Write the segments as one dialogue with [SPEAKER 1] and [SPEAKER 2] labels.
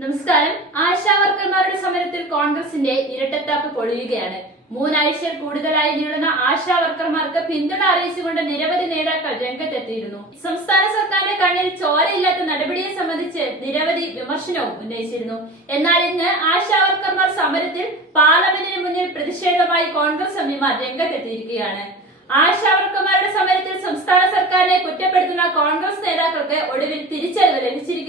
[SPEAKER 1] നമസ്കാരം. ആശാ വർക്കർമാരുടെ സമരത്തിൽ കോൺഗ്രസിന്റെ ഇരട്ടത്താപ്പ് പൊളിയുകയാണ്. മൂന്നാഴ്ച കൂടുതലായി നീളുന്ന ആശാ വർക്കർമാർക്ക് പിന്തുണ അറിയിച്ചുകൊണ്ട് നിരവധി നേതാക്കൾ രംഗത്തെത്തിയിരുന്നു. സംസ്ഥാന സർക്കാരിന്റെ കണ്ണിൽ ചോരയില്ലാത്ത നടപടിയെ സംബന്ധിച്ച് നിരവധി വിമർശനവും ഉന്നയിച്ചിരുന്നു. എന്നാൽ ഇന്ന് ആശാ വർക്കർമാർ സമരത്തിൽ പാർലമെന്റിന് മുന്നിൽ പ്രതിഷേധമായി കോൺഗ്രസ് എംപിമാർ രംഗത്തെത്തിയിരിക്കുകയാണ്. ആശാ വർക്കർമാരുടെ സമരത്തിൽ സംസ്ഥാന സർക്കാരിനെ കുറ്റപ്പെടുത്തുന്ന കോൺഗ്രസ് നേതാക്കൾക്ക് ഒടുവിൽ തിരിച്ചറിവ്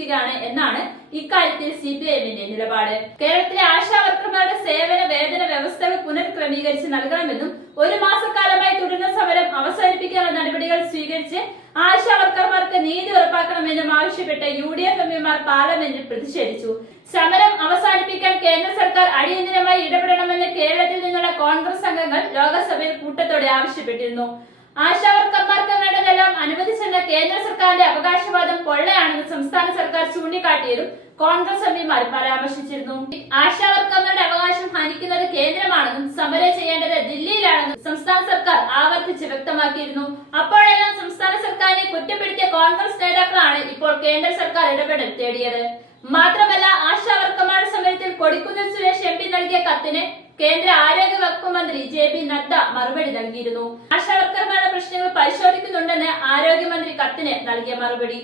[SPEAKER 1] ലഭിച്ചിരിക്കുകയാണ് എന്നാണ് ഇക്കാര്യത്തിൽ സി പി എമ്മിന്റെ നിലപാട്. കേരളത്തിലെ ആശാവർക്കർമാരുടെ സേവന വേതന വ്യവസ്ഥകൾ പുനഃക്രമീകരിച്ച് നൽകണമെന്നും ഒരു മാസക്കാലമായി തുടരുന്ന സമരം അവസാനിപ്പിക്കാനുള്ള നടപടികൾ സ്വീകരിച്ച് ആശാവർക്കർമാർക്ക് നീതി ഉറപ്പാക്കണമെന്നും ആവശ്യപ്പെട്ട് യു ഡി എഫ് എംപിമാർ പാർലമെന്റിൽ പ്രതിഷേധിച്ചു. സമരം അവസാനിപ്പിക്കാൻ കേന്ദ്ര സർക്കാർ അടിയന്തരമായി ഇടപെടണമെന്ന് കേരളത്തിൽ നിന്നുള്ള കോൺഗ്രസ് അംഗങ്ങൾ ലോകസഭയിൽ കൂട്ടത്തോടെ ആവശ്യപ്പെട്ടിരുന്നു. ആശാ വർക്കർമാർക്ക് വേണ്ടതെല്ലാം അനുവദിച്ചെന്ന കേന്ദ്ര സർക്കാരിന്റെ അവകാശവാദം പൊള്ളയാണെന്ന് സംസ്ഥാന സർക്കാർ ചൂണ്ടിക്കാട്ടിയതും കോൺഗ്രസ് എംപിമാർ പരാമർശിച്ചിരുന്നു. ആശാ വർക്കർമാരുടെ അവകാശം ഹനിക്കുന്നത് കേന്ദ്രമാണെന്നും സമരം ചെയ്യേണ്ടത് ദില്ലിയിലാണെന്നും സംസ്ഥാന സർക്കാർ ആവർത്തിച്ച് വ്യക്തമാക്കിയിരുന്നു. അപ്പോഴെല്ലാം സംസ്ഥാന സർക്കാരിനെ കുറ്റപ്പെടുത്തിയ കോൺഗ്രസ് നേതാക്കളാണ് ഇപ്പോൾ കേന്ദ്ര സർക്കാർ ഇടപെടൽ തേടിയത്. മാത്രമല്ല ആശാ വർക്കർമാരുടെ സമരത്തിൽ കൊടിക്കുന്നിൽ സുരേഷ് എം പി നൽകിയ കത്തിന് കേന്ദ്ര ആരോഗ്യ വകുപ്പ് മന്ത്രി ജെ പി നദ്ദ മറുപടി നൽകിയിരുന്നു. ആശാവർക്കർമാരുടെ പ്രശ്നങ്ങൾ പരിശോധിക്കുന്നുണ്ടെന്ന് ആരോഗ്യമന്ത്രി കത്തിന് നൽകിയ മറുപടി.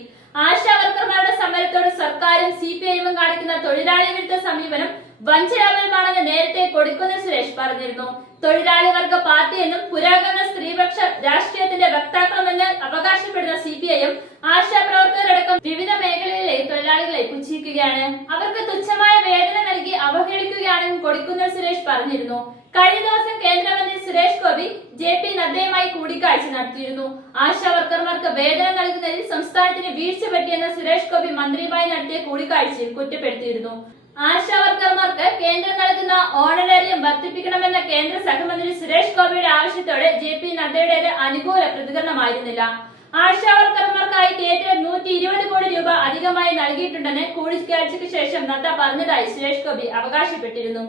[SPEAKER 1] ആശാവർക്കർമാരുടെ സമരത്തോട് സർക്കാരും സി പി ഐഎമ്മും കാണിക്കുന്ന തൊഴിലാളി വിരുദ്ധ സമീപനം വഞ്ചനാപരമാണെന്ന് നേരത്തെ കൊടിക്കുന്നിൽ സുരേഷ് പറഞ്ഞിരുന്നു. തൊഴിലാളി വർഗ പാർട്ടി എന്നും പുരാഗമന സ്ത്രീപക്ഷ രാഷ്ട്രീയത്തിന്റെ വക്താക്കളുമെന്ന് അവകാശപ്പെടുന്ന സി പി ഐ എം ആശാപ്രവർത്തകരടക്കം വിവിധ തൊഴിലാളികളെ പുച്ഛിക്കുകയാണ്. അവർക്ക് തുച്ഛമായ വേതനം നൽകി അവഹേളിക്കുകയാണെന്നും കൊടിക്കുന്നിൽ സുരേഷ് പറഞ്ഞിരുന്നു. കഴിഞ്ഞ ദിവസം കേന്ദ്രമന്ത്രി സുരേഷ് ഗോപി ജെ പി നദ്ദയുമായി കൂടിക്കാഴ്ച നടത്തിയിരുന്നു. ആശാ വർക്കർമാർക്ക് വേതനം നൽകുന്നതിൽ സംസ്ഥാനത്തിന് വീഴ്ച പറ്റിയെന്ന് സുരേഷ് ഗോപി മന്ത്രിയുമായി നടത്തിയ കൂടിക്കാഴ്ചയിൽ കുറ്റപ്പെടുത്തിയിരുന്നു. ആശാ വർക്കർമാർക്ക് കേന്ദ്രം നൽകുന്ന ഓണറേറിയം വർദ്ധിപ്പിക്കണമെന്ന കേന്ദ്ര സഹമന്ത്രി സുരേഷ് ഗോപിയുടെ ആവശ്യത്തോടെ ജെ പി നദ്ദയുടേത് അനുകൂല പ്രതികരണമായിരുന്നില്ല. ആശാ വർക്കർമാർക്കായി കേന്ദ്രം നൂറ്റി ഇരുപത് കോടി രൂപ അധികമായി നൽകിയിട്ടുണ്ടെന്ന് കൂടിക്കാഴ്ചയ്ക്ക് ശേഷം നദ്ദ പറഞ്ഞതായി സുരേഷ് ഗോപി അവകാശപ്പെട്ടിരുന്നു.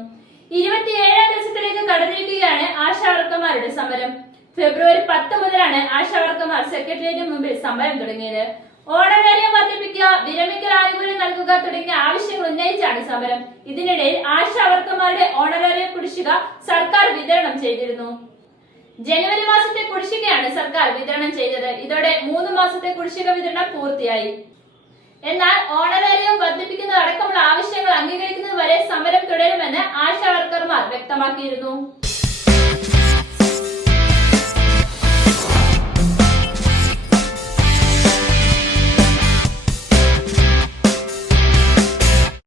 [SPEAKER 1] ഇരുപത്തിയേഴാം ദിവസത്തിലേക്ക് കടന്നിരിക്കുകയാണ് ആശാവർക്കർമാരുടെ സമരം. ഫെബ്രുവരി പത്ത് മുതലാണ് ആശാവർക്കർമാർ സെക്രട്ടേറിയറ്റിന് മുമ്പിൽ സമരം തുടങ്ങിയത്. ഓണറേറിയം വർദ്ധിപ്പിക്കുക വിരമിക്കൽ ആനുകൂല്യം നൽകുക തുടങ്ങിയ ആവശ്യങ്ങൾ ഉന്നയിച്ചാണ് സമരം. ഇതിനിടയിൽ ആശാവർക്കർമാരുടെ ഓണറേറിയം കുടിശ്ശിക സർക്കാർ വിതരണം ചെയ്തിരുന്നു. ജനുവരി മാസത്തെ കുടിശ്ശികയാണ് സർക്കാർ വിതരണം ചെയ്തത്. ഇതോടെ മൂന്ന് മാസത്തെ കുടിശ്ശിക വിതരണം പൂർത്തിയായി. എന്നാൽ ഓണറേറിയം വർദ്ധിപ്പിക്കുന്നത് അടക്കമുള്ള ആവശ്യങ്ങൾ അംഗീകരിക്കുന്നത് വരെ സമരം തുടരുമെന്ന് ആശാ വർക്കർമാർ വ്യക്തമാക്കിയിരുന്നു.